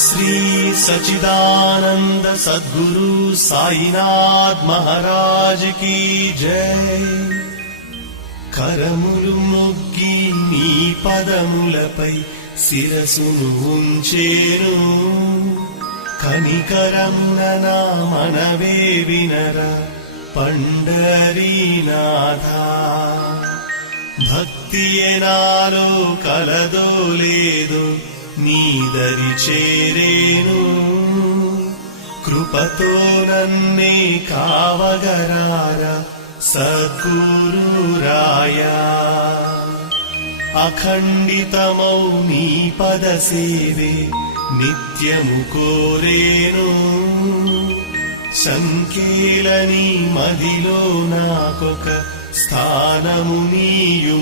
Shri Sachidananda Sadhguru Sainath Maharaj key జై. కరములు మొగ్గి నీ పదములపై శిరసును ఉంచేను, కనికరమున నా మనవే వినరా పండరీనాథా. భక్తియే నాలో కలదో లేదో నీదరి చేరేను, కృపతో నన్నే కావగరారా సద్గురురాయా. అఖండితమౌ నీ పద సేవే నిత్యము కోరేను, సంకేలని మదిలో నాకొక స్థానము నీయు.